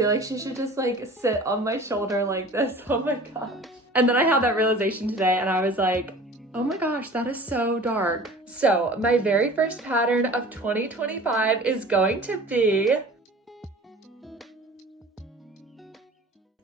feel like she should just like sit on my shoulder like this. Oh my gosh. And then I had that realization today and I was like, oh my gosh, that is so dark. So my very first pattern of 2025 is going to be...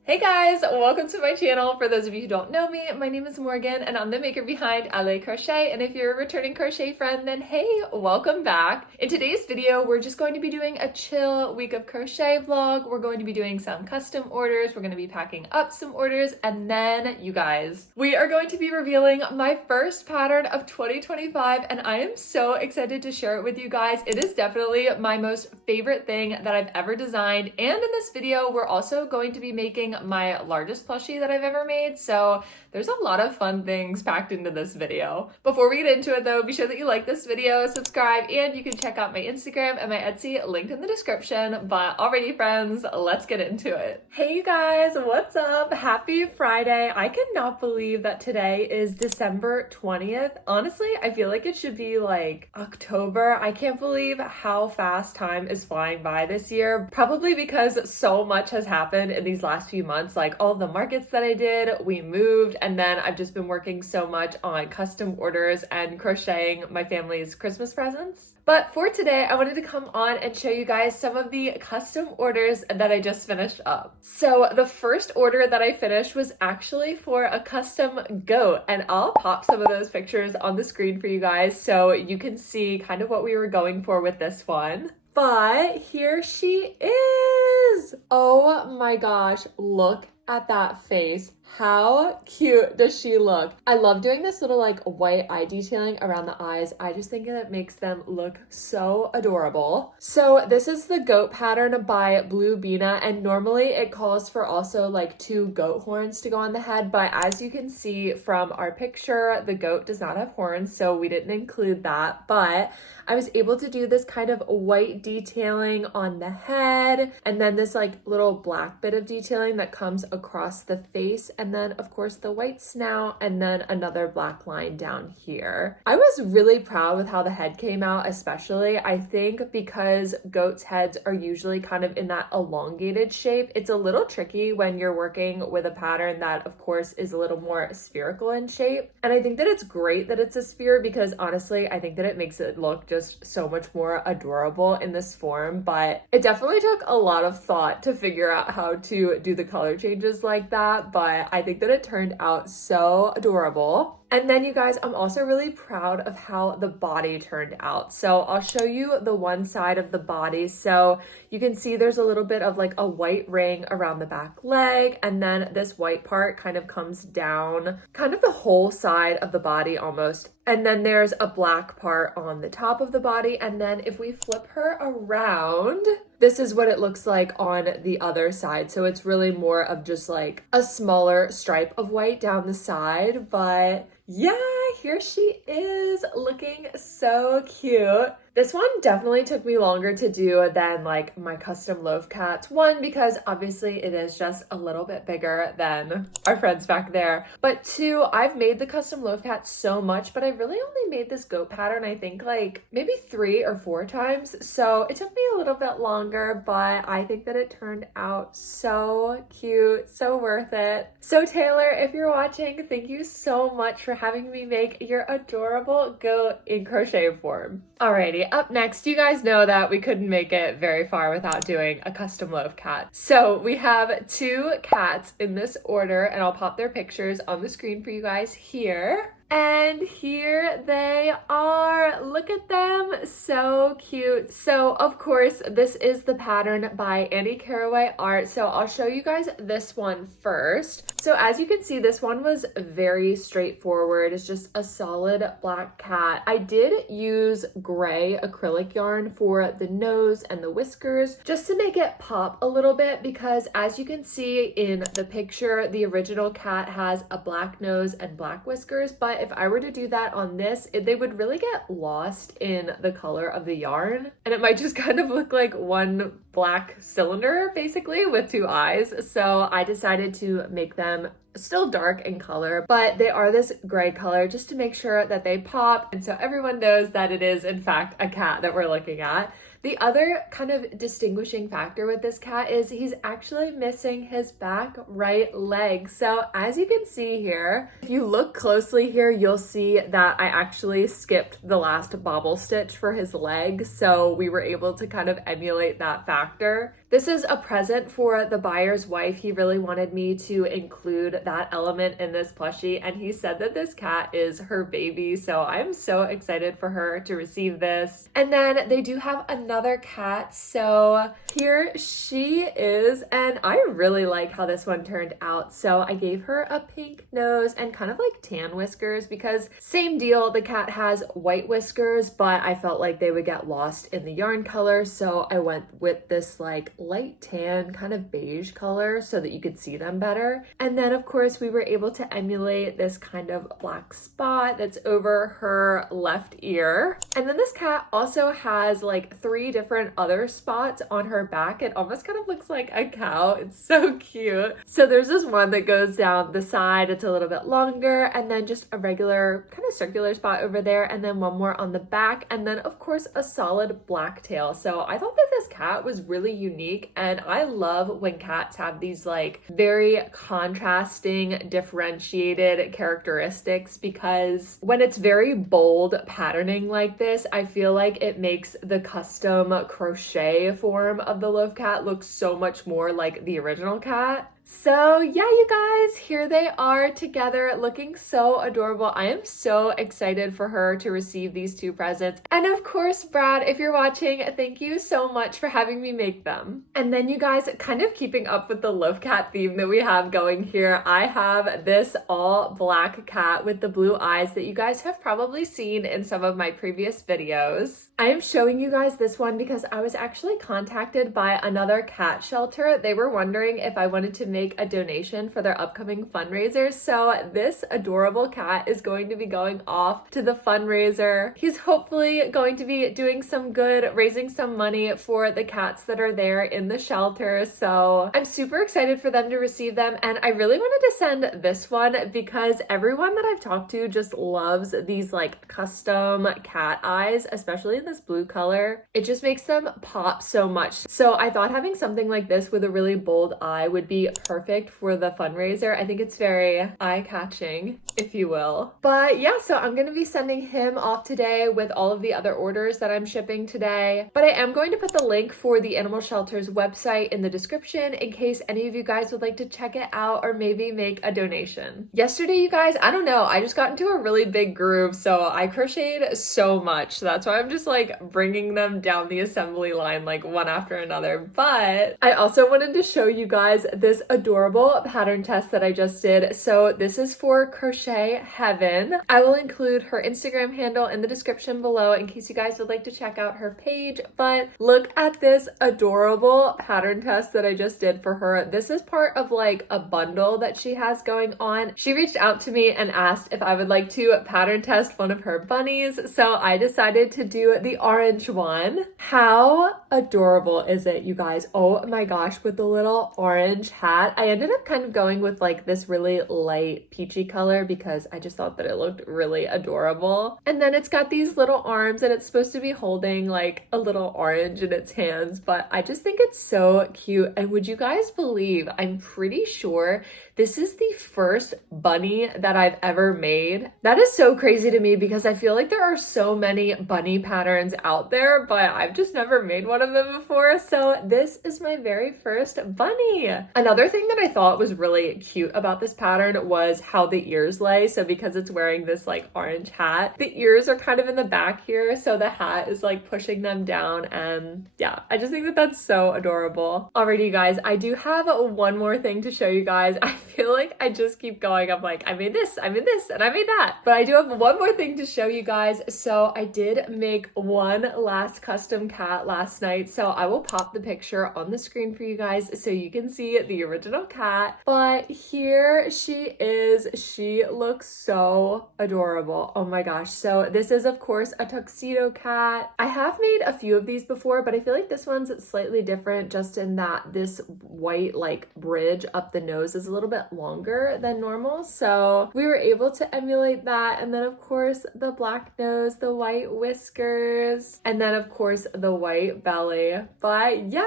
Hey guys, welcome to my channel. For those of you who don't know me, my name is Morgan and I'm the maker behind LA Crochet. And if you're a returning crochet friend, then hey, welcome back. In today's video, we're just going to be doing a chill week of crochet vlog. We're going to be doing some custom orders. We're going to be packing up some orders. And then you guys, we are going to be revealing my first pattern of 2025. And I am so excited to share it with you guys. It is definitely my most favorite thing that I've ever designed. And in this video, we're also going to be making my largest plushie that I've ever made. So there's a lot of fun things packed into this video. Before we get into it though, be sure that you like this video, subscribe, and you can check out my Instagram and my Etsy linked in the description. But alrighty friends, let's get into it. Hey you guys, what's up? Happy Friday. I cannot believe that today is December 20th. Honestly, I feel like it should be like October. I can't believe how fast time is flying by this year. Probably because so much has happened in these last few months, like all the markets that I did, we moved, and then I've just been working so much on custom orders and crocheting my family's Christmas presents. But for today, I wanted to come on and show you guys some of the custom orders that I just finished up. So the first order that I finished was actually for a custom goat, and I'll pop some of those pictures on the screen for you guys so you can see kind of what we were going for with this one. But here she is. Oh my gosh, look at that face. How cute does she look? I love doing this little like white eye detailing around the eyes. I just think that it makes them look so adorable. So this is the goat pattern by Blue Bina, and normally it calls for also like 2 goat horns to go on the head, but as you can see from our picture, the goat does not have horns, so we didn't include that. But I was able to do this kind of white detailing on the head, and then this like little black bit of detailing that comes across the face, and then of course the white snout, and then another black line down here. I was really proud with how the head came out, especially I think because goats' heads are usually kind of in that elongated shape. It's a little tricky when you're working with a pattern that of course is a little more spherical in shape. And I think that it's great that it's a sphere because honestly, I think that it makes it look just so much more adorable in this form. But it definitely took a lot of thought to figure out how to do the color changes like that. But I think that it turned out so adorable. And then you guys, I'm also really proud of how the body turned out. So I'll show you the one side of the body. So you can see there's a little bit of like a white ring around the back leg. And then this white part kind of comes down kind of the whole side of the body almost. And then there's a black part on the top of the body. And then if we flip her around, this is what it looks like on the other side. So it's really more of just like a smaller stripe of white down the side. But yeah, here she is looking so cute. This one definitely took me longer to do than like my custom loaf cats. One, because obviously it is just a little bit bigger than our friends back there. But 2, I've made the custom loaf cat so much, but I really only made this goat pattern, I think like maybe 3 or 4 times. So it took me a little bit longer, but I think that it turned out so cute, so worth it. So Taylor, if you're watching, thank you so much for having me make your adorable goat in crochet form. Alrighty, up next, you guys know that we couldn't make it very far without doing a custom loaf cat. So we have 2 cats in this order, and I'll pop their pictures on the screen for you guys here. And here they are. Look at them, so cute. So of course, this is the pattern by Annie Caraway Art. So I'll show you guys this one first. So as you can see, this one was very straightforward. It's just a solid black cat. I did use gray acrylic yarn for the nose and the whiskers just to make it pop a little bit, because as you can see in the picture, the original cat has a black nose and black whiskers, but if I were to do that on this, they would really get lost in the color of the yarn, and it might just kind of look like one black cylinder basically with 2 eyes. So I decided to make them still dark in color, but they are this gray color just to make sure that they pop, and so everyone knows that it is in fact a cat that we're looking at. The other kind of distinguishing factor with this cat is he's actually missing his back right leg. So as you can see here, if you look closely here, you'll see that I actually skipped the last bobble stitch for his leg. So we were able to kind of emulate that factor. This is a present for the buyer's wife. He really wanted me to include that element in this plushie, and he said that this cat is her baby, so I'm so excited for her to receive this. And then they do have another cat, so here she is, and I really like how this one turned out. So I gave her a pink nose and kind of like tan whiskers, because same deal, the cat has white whiskers, but I felt like they would get lost in the yarn color, so I went with this like light tan kind of beige color so that you could see them better. And then of course we were able to emulate this kind of black spot that's over her left ear. And then this cat also has like 3 different other spots on her back. It almost kind of looks like a cow. It's so cute. So there's this one that goes down the side, it's a little bit longer, and then just a regular kind of circular spot over there, and then one more on the back, and then of course a solid black tail. So I thought that this cat was really unique, and I love when cats have these like very contrasting, differentiated characteristics, because when it's very bold patterning like this, I feel like it makes the custom crochet form of the loaf cat look so much more like the original cat. So yeah, you guys, here they are together looking so adorable. I am so excited for her to receive these 2 presents. And of course, Brad, if you're watching, thank you so much for having me make them. And then you guys, kind of keeping up with the loaf cat theme that we have going here, I have this all black cat with the blue eyes that you guys have probably seen in some of my previous videos. I am showing you guys this one because I was actually contacted by another cat shelter. They were wondering if I wanted to make a donation for their upcoming fundraiser. So this adorable cat is going to be going off to the fundraiser. He's hopefully going to be doing some good, raising some money for the cats that are there in the shelter. So I'm super excited for them to receive them. And I really wanted to send this one because everyone that I've talked to just loves these like custom cat eyes, especially in this blue color. It just makes them pop so much. So I thought having something like this with a really bold eye would be perfect for the fundraiser. I think it's very eye-catching, if you will. But yeah, so I'm going to be sending him off today with all of the other orders that I'm shipping today. But I am going to put the link for the animal shelter's website in the description in case any of you guys would like to check it out or maybe make a donation. Yesterday, you guys, I don't know, I just got into a really big groove, so I crocheted so much. So that's why I'm just like bringing them down the assembly line like one after another. But I also wanted to show you guys this adorable pattern test that I just did. So this is for Crochet Heaven. I will include her Instagram handle in the description below in case you guys would like to check out her page. But look at this adorable pattern test that I just did for her. This is part of like a bundle that she has going on. She reached out to me and asked if I would like to pattern test one of her bunnies. So I decided to do the orange one. How adorable is it, you guys? Oh my gosh, with the little orange hat. I ended up kind of going with like this really light peachy color because I just thought that it looked really adorable. And then it's got these little arms and it's supposed to be holding like a little orange in its hands, but I just think it's so cute. And would you guys believe, I'm pretty sure this is the first bunny that I've ever made. That is so crazy to me because I feel like there are so many bunny patterns out there, but I've just never made one of them before. So this is my very first bunny. Another thing that I thought was really cute about this pattern was how the ears lay. So because it's wearing this like orange hat, the ears are kind of in the back here. So the hat is like pushing them down. And yeah, I just think that that's so adorable. Alrighty, you guys, I do have one more thing to show you guys. I feel like I just keep going. I'm like, I made this, and I made that. But I do have one more thing to show you guys. So I did make one last custom cat last night. So I will pop the picture on the screen for you guys so you can see the original cat. But here she is. She looks so adorable. Oh my gosh. So this is of course a tuxedo cat. I have made a few of these before, but I feel like this one's slightly different just in that this white like bridge up the nose is a little bit longer than normal. So we were able to emulate that. And then of course the black nose, the white whiskers, and then of course the white belly. But yeah,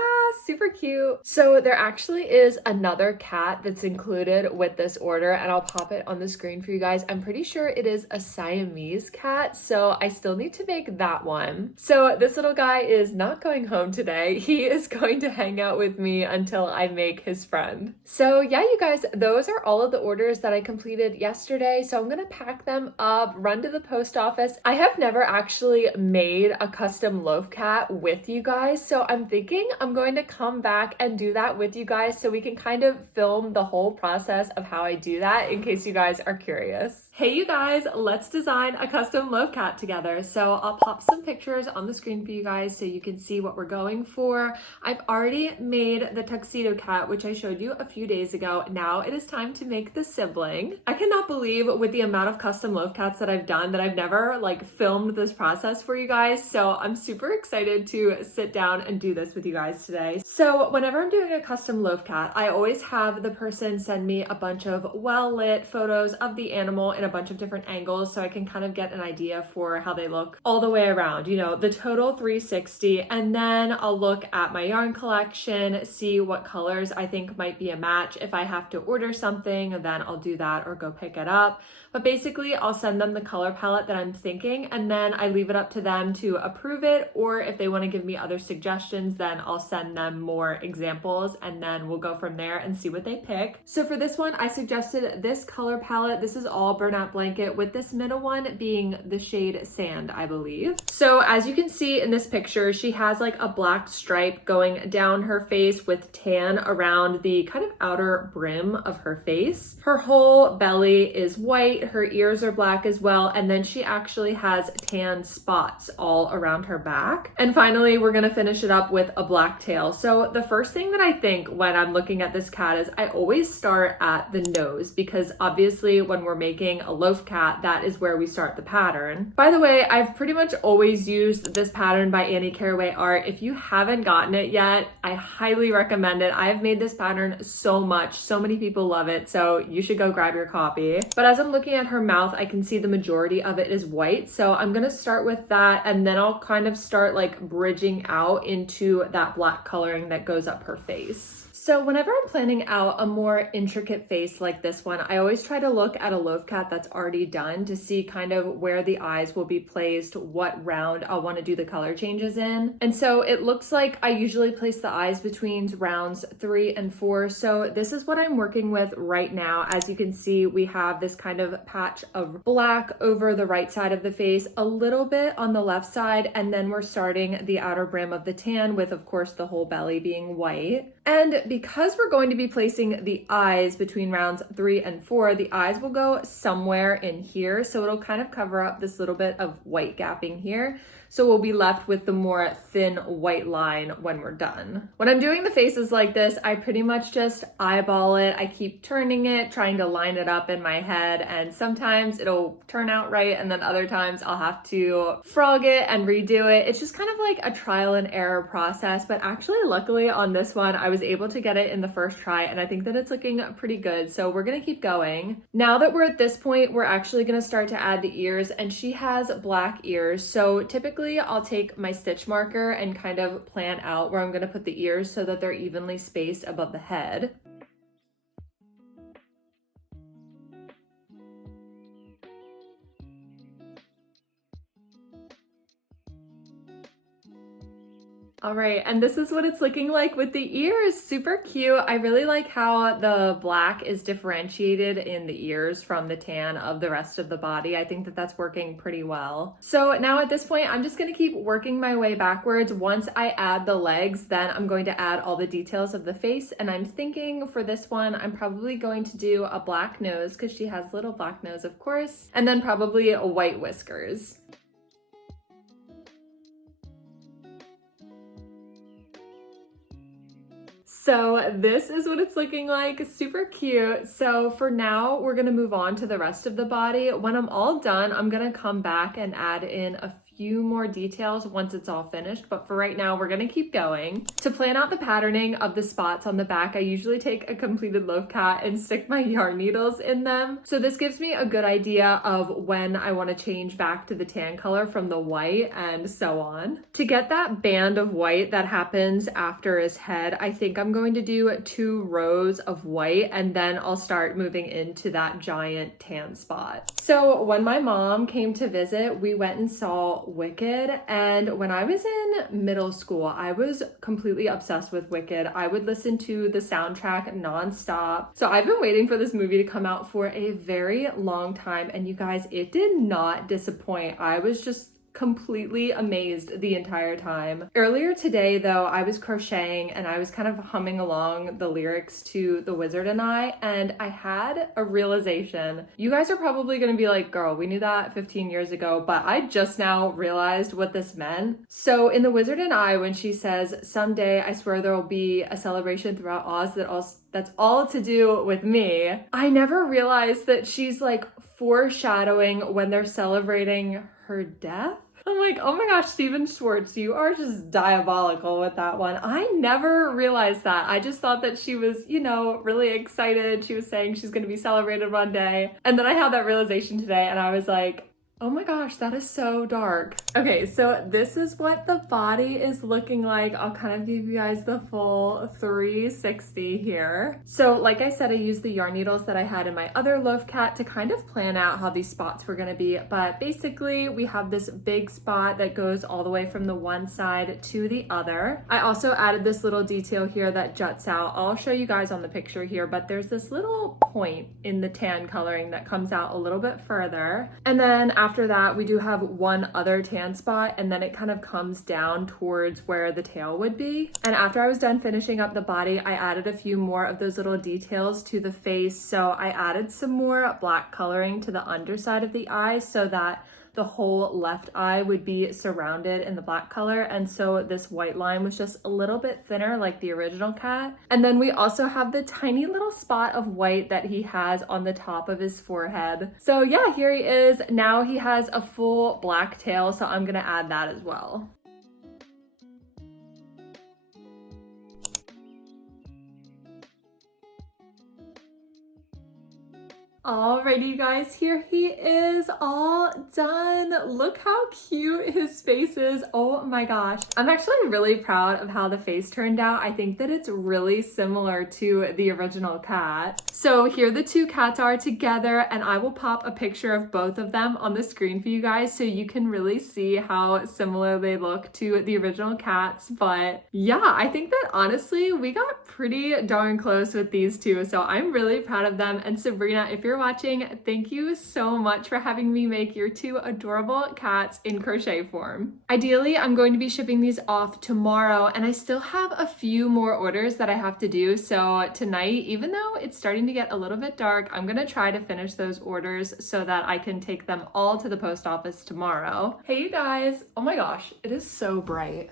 super cute. So there actually is another cat that's included with this order, and I'll pop it on the screen for you guys. I'm pretty sure it is a Siamese cat, so I still need to make that one. So this little guy is not going home today. He is going to hang out with me until I make his friend. So yeah, you guys, those are all of the orders that I completed yesterday. So I'm gonna pack them up, run to the post office. I have never actually made a custom loaf cat with you guys, so I'm thinking I'm going to come back and do that with you guys so we can kind of film the whole process of how I do that in case you guys are curious. Hey you guys, let's design a custom loaf cat together. So I'll pop some pictures on the screen for you guys so you can see what we're going for. I've already made the tuxedo cat, which I showed you a few days ago. Now it is time to make the sibling. I cannot believe with the amount of custom loaf cats that I've done that I've never like filmed this process for you guys. So I'm super excited to sit down and do this with you guys today. So whenever I'm doing a custom loaf cat, I always have the person send me a bunch of well-lit photos of the animal in a bunch of different angles so I can kind of get an idea for how they look all the way around, you know, the total 360. And then I'll look at my yarn collection, see what colors I think might be a match. If I have to order something, then I'll do that or go pick it up. But basically I'll send them the color palette that I'm thinking, and then I leave it up to them to approve it, or if they want to give me other suggestions, then I'll send them more examples and then we'll go from there and see what they pick. So for this one, I suggested this color palette. This is all burnout blanket, with this middle one being the shade sand, I believe. So as you can see in this picture, she has like a black stripe going down her face with tan around the kind of outer brim of her face. Her whole belly is white. Her ears are black as well, and then she actually has tan spots all around her back. And finally, we're gonna finish it up with a black tail. So the first thing that I think when I'm looking at this cat is I always start at the nose, because obviously when we're making a loaf cat, that is where we start the pattern. By the way, I've pretty much always used this pattern by Annie Caraway Art. If you haven't gotten it yet, I highly recommend it. I've made this pattern so much, so many people love it, so you should go grab your copy. But as I'm looking at her mouth, I can see the majority of it is white, so I'm gonna start with that, and then I'll kind of start like bridging out into that black coloring that goes up her face. So whenever I'm planning out a more intricate face like this one, I always try to look at a loaf cat that's already done to see kind of where the eyes will be placed, what round I'll want to do the color changes in. And so it looks like I usually place the eyes between rounds 3 and 4. So this is what I'm working with right now. As you can see, we have this kind of patch of black over the right side of the face, a little bit on the left side, and then we're starting the outer brim of the tan with, of course, the whole belly being white. And because we're going to be placing the eyes between rounds 3 and 4, the eyes will go somewhere in here. So it'll kind of cover up this little bit of white gapping here. So we'll be left with the more thin white line when we're done. When I'm doing the faces like this, I pretty much just eyeball it. I keep turning it, trying to line it up in my head. And sometimes it'll turn out right. And then other times I'll have to frog it and redo it. It's just kind of like a trial and error process. But actually, luckily on this one, I was able to get it in the first try. And I think that it's looking pretty good. So we're gonna keep going. Now that we're at this point, we're actually gonna start to add the ears. And she has black ears. So typically I'll take my stitch marker and kind of plan out where I'm going to put the ears so that they're evenly spaced above the head. All right, and this is what it's looking like with the ears. Super cute. I really like how the black is differentiated in the ears from the tan of the rest of the body. I think that that's working pretty well. So now at this point, I'm just gonna keep working my way backwards. Once I add the legs, then I'm going to add all the details of the face. And I'm thinking for this one, I'm probably going to do a black nose because she has little black nose, of course, and then probably a white whiskers. So this is what it's looking like, super cute. So for now, we're gonna move on to the rest of the body. When I'm all done, I'm gonna come back and add in a few more details once it's all finished, but for right now, we're gonna keep going. To plan out the patterning of the spots on the back, I usually take a completed loaf cat and stick my yarn needles in them. So this gives me a good idea of when I wanna change back to the tan color from the white and so on. To get that band of white that happens after his head, I think I'm going to do 2 rows of white and then I'll start moving into that giant tan spot. So when my mom came to visit, we went and saw Wicked, and when I was in middle school, I was completely obsessed with Wicked. I would listen to the soundtrack nonstop. So I've been waiting for this movie to come out for a very long time, and you guys, it did not disappoint. I was just completely amazed the entire time. Earlier today though, I was crocheting and I was kind of humming along the lyrics to The Wizard and I had a realization. You guys are probably gonna be like, girl, we knew that 15 years ago, but I just now realized what this meant. So in The Wizard and I, when she says, someday I swear there will be a celebration throughout Oz that's all to do with me, I never realized that she's like foreshadowing when they're celebrating her death. I'm like, oh my gosh, Steven Schwartz, you are just diabolical with that one. I never realized that. I just thought that she was, you know, really excited. She was saying she's going to be celebrated one day. And then I had that realization today and I was like, oh my gosh, that is so dark. Okay, so this is what the body is looking like. I'll kind of give you guys the full 360 here. So like I said, I used the yarn needles that I had in my other loaf cat to kind of plan out how these spots were gonna be. But basically we have this big spot that goes all the way from the one side to the other. I also added this little detail here that juts out. I'll show you guys on the picture here, but there's this little point in the tan coloring that comes out a little bit further. And then after that, we do have one other tan spot, and then it kind of comes down towards where the tail would be. And after I was done finishing up the body, I added a few more of those little details to the face. So I added some more black coloring to the underside of the eye so that the whole left eye would be surrounded in the black color, and so this white line was just a little bit thinner like the original cat. And then we also have the tiny little spot of white that he has on the top of his forehead. So yeah, here he is. Now he has a full black tail, so I'm gonna add that as well. Alrighty, you guys, here he is all done. Look how cute his face is. Oh my gosh. I'm actually really proud of how the face turned out. I think that it's really similar to the original cat. So here the two cats are together, and I will pop a picture of both of them on the screen for you guys so you can really see how similar they look to the original cats. But yeah, I think that honestly, we got pretty darn close with these two. So I'm really proud of them. And Sabrina, if you're watching, thank you so much for having me make your two adorable cats in crochet form. Ideally, I'm going to be shipping these off tomorrow, and I still have a few more orders that I have to do. So tonight, even though it's starting to get a little bit dark, I'm gonna try to finish those orders so that I can take them all to the post office tomorrow. Hey you guys, oh my gosh, it is so bright.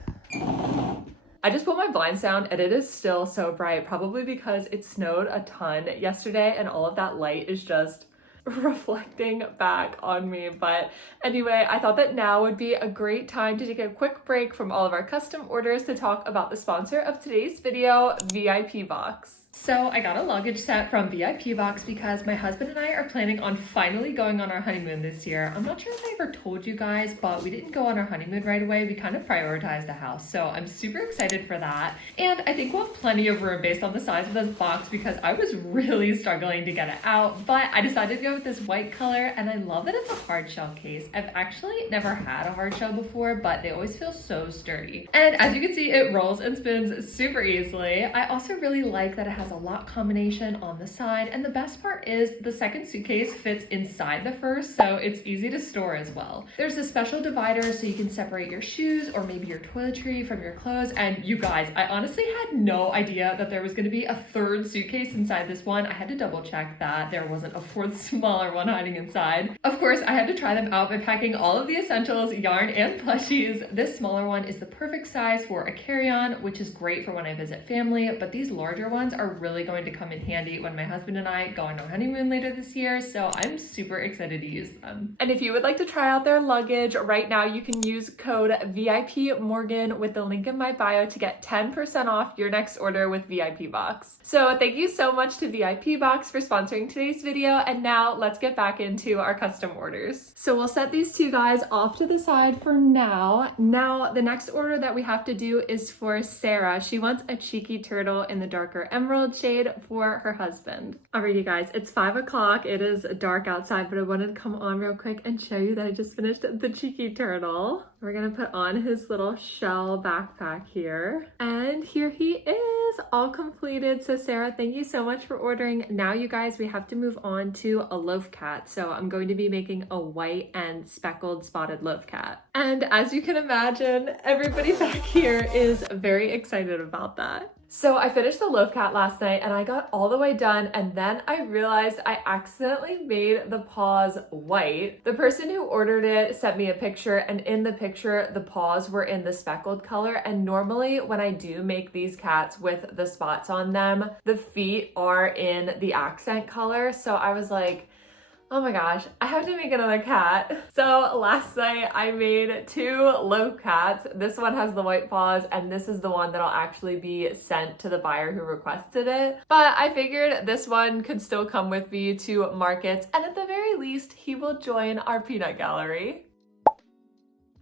I just put my blinds down and it is still so bright, probably because it snowed a ton yesterday and all of that light is just reflecting back on me. But anyway, I thought that now would be a great time to take a quick break from all of our custom orders to talk about the sponsor of today's video, VIP Box. So I got a luggage set from VIP Box because my husband and I are planning on finally going on our honeymoon this year. I'm not sure if I ever told you guys, but we didn't go on our honeymoon right away. We kind of prioritized a house. So I'm super excited for that. And I think we'll have plenty of room based on the size of this box because I was really struggling to get it out. But I decided to go with this white color, and I love that it's a hard shell case. I've actually never had a hard shell before, but they always feel so sturdy. And as you can see, it rolls and spins super easily. I also really like that it has a lock combination on the side, and the best part is the second suitcase fits inside the first, so it's easy to store as well. There's a special divider so you can separate your shoes or maybe your toiletry from your clothes. And you guys, I honestly had no idea that there was going to be a third suitcase inside this one. I had to double check that there wasn't a fourth small smaller one hiding inside. Of course, I had to try them out by packing all of the essentials, yarn and plushies. This smaller one is the perfect size for a carry-on, which is great for when I visit family, but these larger ones are really going to come in handy when my husband and I go on our honeymoon later this year, so I'm super excited to use them. And if you would like to try out their luggage, right now you can use code VIP Morgan with the link in my bio to get 10% off your next order with VIP Box. So thank you so much to VIP Box for sponsoring today's video, and now let's get back into our custom orders. So we'll set these two guys off to the side for now. Now the next order that we have to do is for Sarah. She wants a cheeky turtle in the darker emerald shade for her husband. Alrighty guys, it's 5 o'clock. It is dark outside, but I wanted to come on real quick and show you that I just finished the cheeky turtle. We're gonna put on his little shell backpack here. And here he is, all completed. So Sarah, thank you so much for ordering. Now you guys, we have to move on to a loaf cat. So I'm going to be making a white and speckled spotted loaf cat. And as you can imagine, everybody back here is very excited about that. So I finished the loaf cat last night and I got all the way done, and then I realized I accidentally made the paws white. The person who ordered it sent me a picture, and in the picture the paws were in the speckled color, and normally when I do make these cats with the spots on them, the feet are in the accent color. So I was like, oh my gosh, I have to make another cat. So last night I made 2 loaf cats. This one has the white paws, and this is the one that'll actually be sent to the buyer who requested it. But I figured this one could still come with me to markets, and at the very least, he will join our peanut gallery.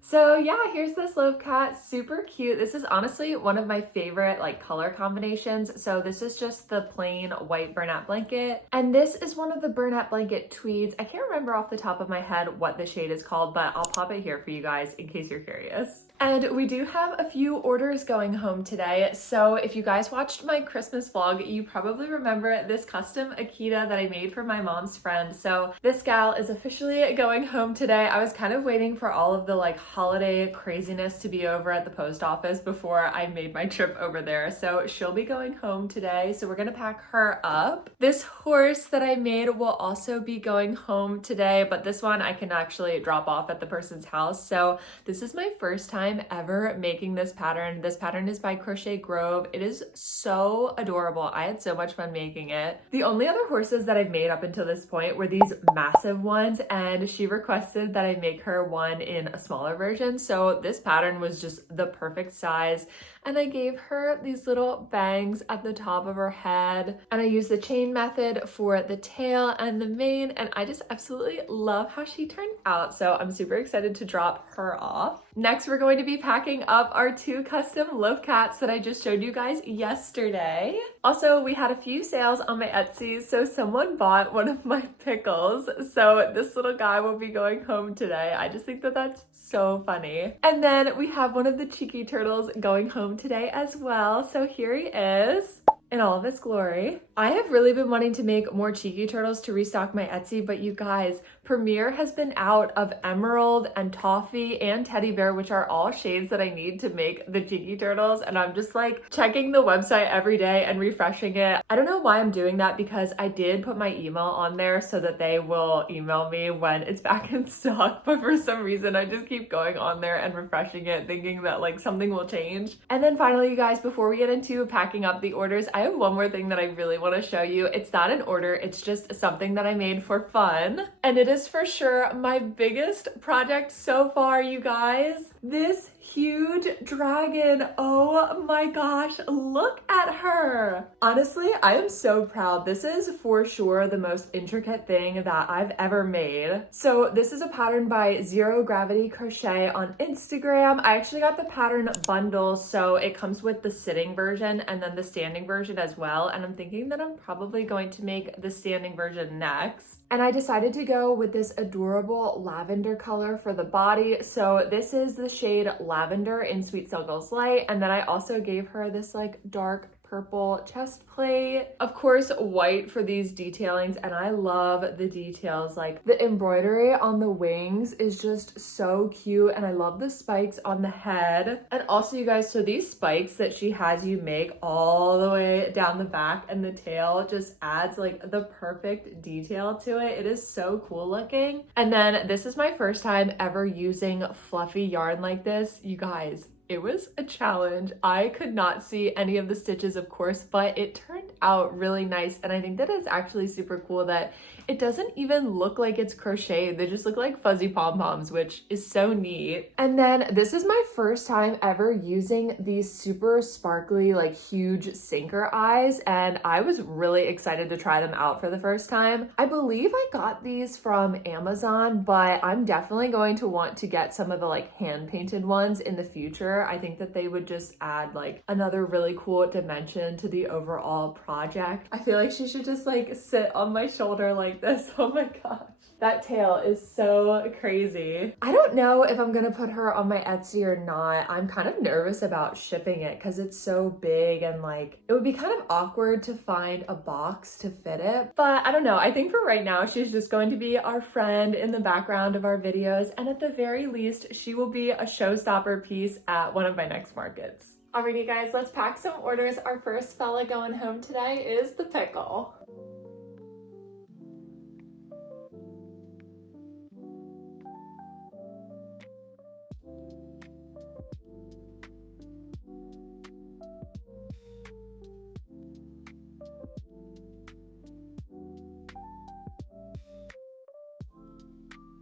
So yeah, here's this loaf cat, super cute. This is honestly one of my favorite like color combinations. So this is just the plain white burlap blanket. And this is one of the burlap blanket tweeds. I can't remember off the top of my head what the shade is called, but I'll pop it here for you guys in case you're curious. And we do have a few orders going home today. So if you guys watched my Christmas vlog, you probably remember this custom Akita that I made for my mom's friend. So this gal is officially going home today. I was kind of waiting for all of the like holiday craziness to be over at the post office before I made my trip over there. So she'll be going home today. So we're gonna pack her up. This horse that I made will also be going home today, but this one I can actually drop off at the person's house. So this is my first time ever making this pattern. This pattern is by Crochet Grove. It is so adorable. I had so much fun making it. The only other horses that I've made up until this point were these massive ones, and she requested that I make her one in a smaller version. So this pattern was just the perfect size, and I gave her these little bangs at the top of her head, and I used the chain method for the tail and the mane, and I just absolutely love how she turned out. So I'm super excited to drop her off. Next, we're going to be packing up our 2 custom loaf cats that I just showed you guys yesterday. Also, we had a few sales on my Etsy, so someone bought one of my pickles. So this little guy will be going home today. I just think that that's so funny. And then we have one of the cheeky turtles going home today as well. So here he is in all of his glory. I have really been wanting to make more cheeky turtles to restock my Etsy, but you guys, Premiere has been out of emerald and toffee and teddy bear, which are all shades that I need to make the cheeky turtles, and I'm just like checking the website every day and refreshing it. I don't know why I'm doing that, because I did put my email on there so that they will email me when it's back in stock, but for some reason I just keep going on there and refreshing it thinking that like something will change. And then finally, you guys, before we get into packing up the orders, I have one more thing that I really want to show you. It's not an order, it's just something that I made for fun, and it is for sure my biggest project so far, you guys. This huge dragon. Oh my gosh, look at her. Honestly, I am so proud. This is for sure the most intricate thing that I've ever made. So this is a pattern by Zero Gravity Crochet on Instagram. I actually got the pattern bundle, so it comes with the sitting version and then the standing version as well, and I'm thinking that I'm probably going to make the standing version next. And I decided to go with this adorable lavender color for the body. So this is the shade Lavender in Sweet Silk Light. And then I also gave her this like dark purple chest plate. Of course, white for these detailings, and I love the details. Like the embroidery on the wings is just so cute, and I love the spikes on the head. And also, you guys, so these spikes that she has you make all the way down the back and the tail just adds like the perfect detail to it. It is so cool looking. And then this is my first time ever using fluffy yarn like this. You guys, it was a challenge. I could not see any of the stitches, of course, but it turned out really nice. And I think that is actually super cool that it doesn't even look like it's crocheted. They just look like fuzzy pom-poms, which is so neat. And then this is my first time ever using these super sparkly, like huge sinker eyes. And I was really excited to try them out for the first time. I believe I got these from Amazon, but I'm definitely going to want to get some of the like hand painted ones in the future. I think that they would just add like another really cool dimension to the overall project. I feel like she should just like sit on my shoulder like this. Oh my gosh. That tail is so crazy. I don't know if I'm gonna put her on my Etsy or not. I'm kind of nervous about shipping it because it's so big and like it would be kind of awkward to find a box to fit it. But I don't know. I think for right now, she's just going to be our friend in the background of our videos. And at the very least, she will be a showstopper piece at one of my next markets. Alrighty guys, let's pack some orders. Our first fella going home today is the pickle.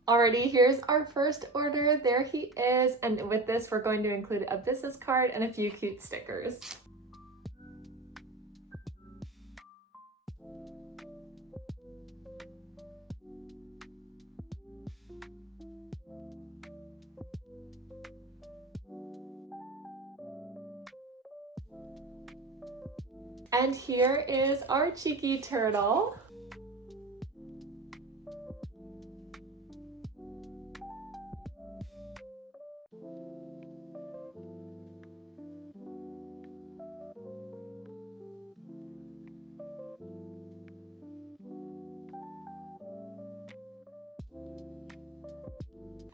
Alrighty, here's our first order. There he is. And with this, we're going to include a business card and a few cute stickers. And here is our cheeky turtle.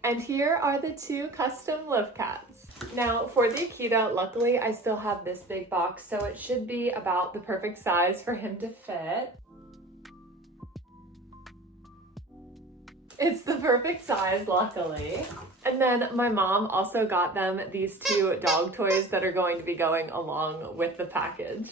And here are the two custom love cats. Now for the Akita, luckily I still have this big box, so it should be about the perfect size for him to fit. It's the perfect size, luckily. And then my mom also got them these two dog toys that are going to be going along with the package.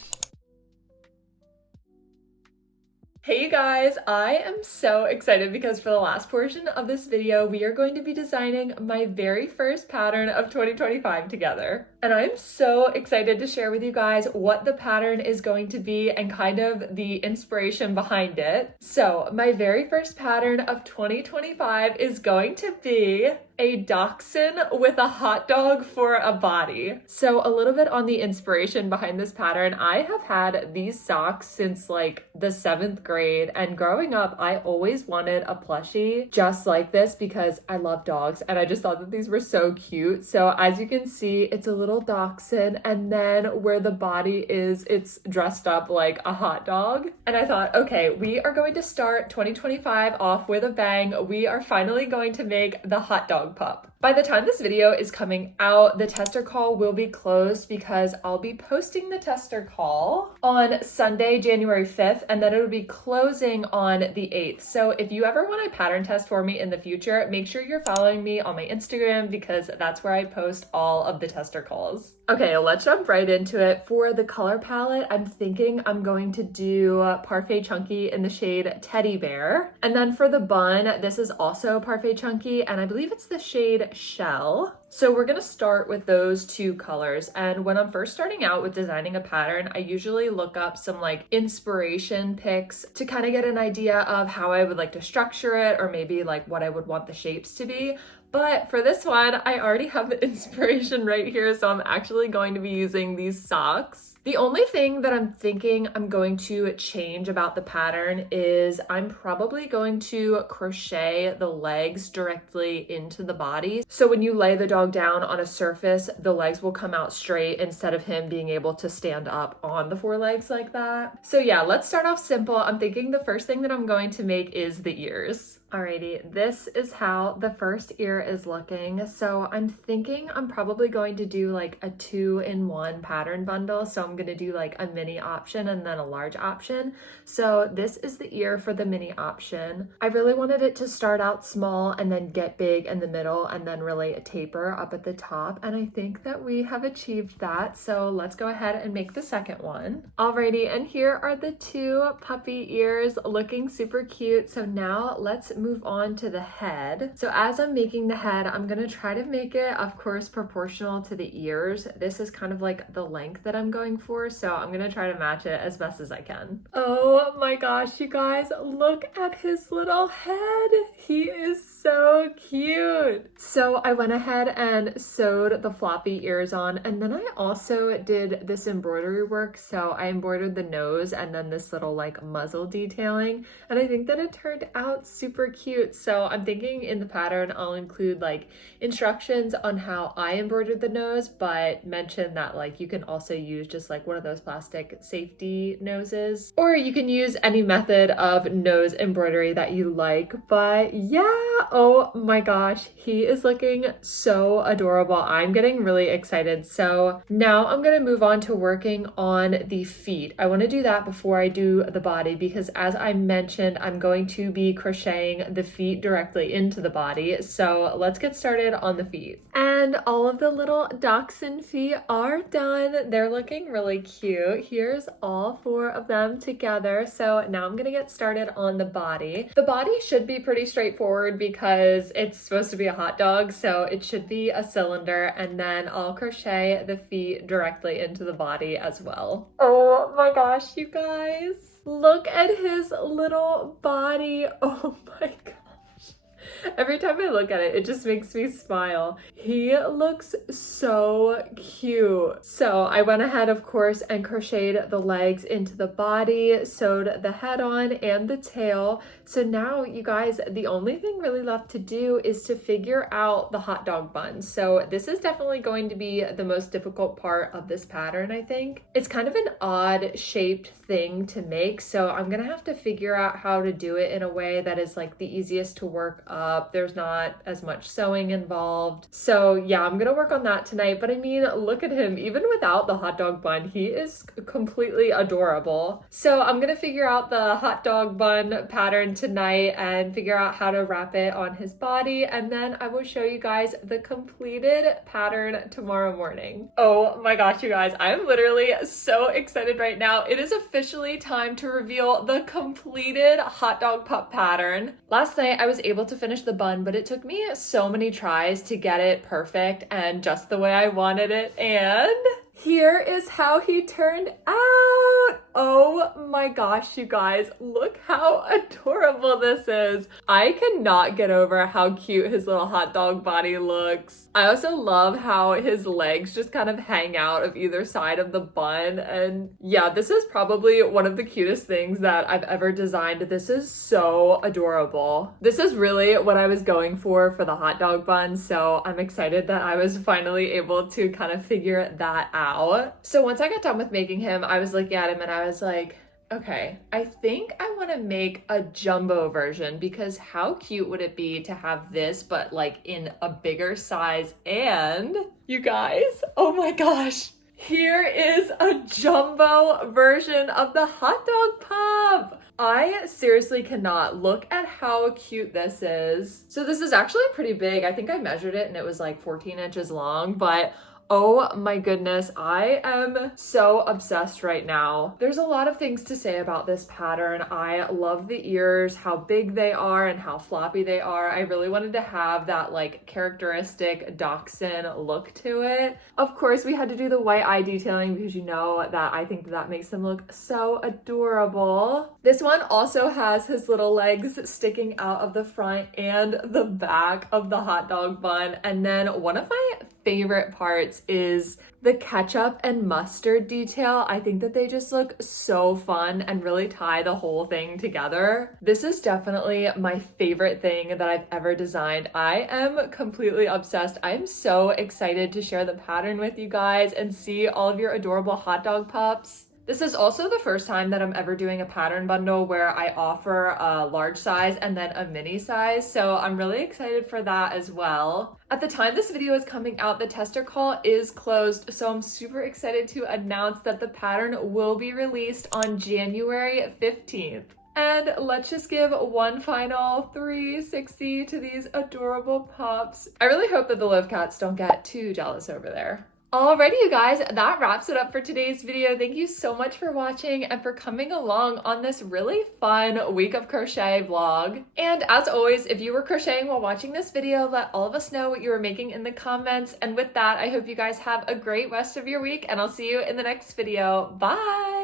Hey you guys, I am so excited because for the last portion of this video, we are going to be designing my very first pattern of 2025 together. And I'm so excited to share with you guys what the pattern is going to be and kind of the inspiration behind it. So my very first pattern of 2025 is going to be a dachshund with a hot dog for a body. So a little bit on the inspiration behind this pattern. I have had these socks since like the 7th grade, and growing up I always wanted a plushie just like this because I love dogs and I just thought that these were so cute. So as you can see, it's a little dachshund, and then where the body is, it's dressed up like a hot dog. And I thought, okay, we are going to start 2025 off with a bang. We are finally going to make the hot dog pup. By the time this video is coming out, the tester call will be closed because I'll be posting the tester call on Sunday, January 5th, and then it'll be closing on the 8th. So if you ever want a pattern test for me in the future, make sure you're following me on my Instagram because that's where I post all of the tester calls. Okay, let's jump right into it. For the color palette, I'm thinking I'm going to do Parfait Chunky in the shade Teddy Bear. And then for the bun, this is also Parfait Chunky, and I believe it's the shade Shell. So we're gonna start with those two colors. And when I'm first starting out with designing a pattern, I usually look up some like inspiration pics to kind of get an idea of how I would like to structure it, or maybe like what I would want the shapes to be. But for this one, I already have the inspiration right here, so I'm actually going to be using these socks The only thing that I'm thinking I'm going to change about the pattern is I'm probably going to crochet the legs directly into the body. So when you lay the dog down on a surface, the legs will come out straight instead of him being able to stand up on the forelegs like that. So yeah, let's start off simple. I'm thinking the first thing that I'm going to make is the ears. Alrighty, this is how the first ear is looking. So I'm thinking I'm probably going to do like a 2-in-1 pattern bundle. So I'm gonna do like a mini option and then a large option. So this is the ear for the mini option. I really wanted it to start out small and then get big in the middle and then really taper up at the top. And I think that we have achieved that. So let's go ahead and make the second one. Alrighty, and here are the 2 puppy ears looking super cute. So now let's move on to the head. So as I'm making the head, I'm gonna try to make it, of course, proportional to the ears. This is kind of like the length that I'm going for, so I'm gonna try to match it as best as I can. Oh my gosh, you guys, look at his little head. He is so cute. So I went ahead and sewed the floppy ears on, and then I also did this embroidery work. So I embroidered the nose and then this little like muzzle detailing, and I think that it turned out super cute. So I'm thinking in the pattern I'll include like instructions on how I embroidered the nose, but mention that like you can also use just like one of those plastic safety noses, or you can use any method of nose embroidery that you like. But yeah, oh my gosh, he is looking so adorable. I'm getting really excited. So now I'm gonna move on to working on the feet. I want to do that before I do the body because as I mentioned, I'm going to be crocheting the feet directly into the body. So let's get started on the feet. And all of the little dachshund feet are done. They're looking really cute. Here's all 4 of them together. So now I'm gonna get started on the body. The body should be pretty straightforward because it's supposed to be a hot dog, so it should be a cylinder, and then I'll crochet the feet directly into the body as well. Oh my gosh, you guys. Look at his little body. Oh my gosh. Every time I look at it, it just makes me smile. He looks so cute. So I went ahead, of course, and crocheted the legs into the body, sewed the head on and the tail. So now, you guys, the only thing really left to do is to figure out the hot dog bun. So this is definitely going to be the most difficult part of this pattern, I think. It's kind of an odd shaped thing to make, so I'm gonna have to figure out how to do it in a way that is like the easiest to work up. There's not as much sewing involved. So yeah, I'm gonna work on that tonight. But I mean, look at him. Even without the hot dog bun, he is completely adorable. So I'm gonna figure out the hot dog bun pattern tonight and figure out how to wrap it on his body, and then I will show you guys the completed pattern tomorrow morning. Oh my gosh, you guys, I'm literally so excited right now. It is officially time to reveal the completed hot dog pup pattern. Last night I was able to finish the bun, but it took me so many tries to get it perfect and just the way I wanted it, and here is how he turned out. Oh my gosh, you guys, look how adorable this is. I cannot get over how cute his little hot dog body looks. I also love how his legs just kind of hang out of either side of the bun. And yeah, this is probably one of the cutest things that I've ever designed. This is so adorable. This is really what I was going for the hot dog bun. So I'm excited that I was finally able to kind of figure that out. So once I got done with making him, I was looking at him and I was like, okay, I think I want to make a jumbo version, because how cute would it be to have this but like in a bigger size? And you guys, oh my gosh, here is a jumbo version of the hot dog pup. I seriously cannot. Look at how cute this is. So this is actually pretty big. I think I measured it and it was like 14 inches long, but oh my goodness, I am so obsessed right now. There's a lot of things to say about this pattern. I love the ears, how big they are and how floppy they are. I really wanted to have that like characteristic dachshund look to it. Of course, we had to do the white eye detailing because you know that I think that makes them look so adorable. This one also has his little legs sticking out of the front and the back of the hot dog bun. And then one of my favorite parts is the ketchup and mustard detail. I think that they just look so fun and really tie the whole thing together. This is definitely my favorite thing that I've ever designed. I am completely obsessed. I'm so excited to share the pattern with you guys and see all of your adorable hot dog pups. This is also the first time that I'm ever doing a pattern bundle where I offer a large size and then a mini size, so I'm really excited for that as well. At the time this video is coming out, the tester call is closed, so I'm super excited to announce that the pattern will be released on January 15th. And let's just give one final 360 to these adorable pups. I really hope that the Live Cats don't get too jealous over there. Alrighty, you guys, that wraps it up for today's video. Thank you so much for watching and for coming along on this really fun week of crochet vlog. And as always, if you were crocheting while watching this video, let all of us know what you were making in the comments. And with that, I hope you guys have a great rest of your week, and I'll see you in the next video. Bye!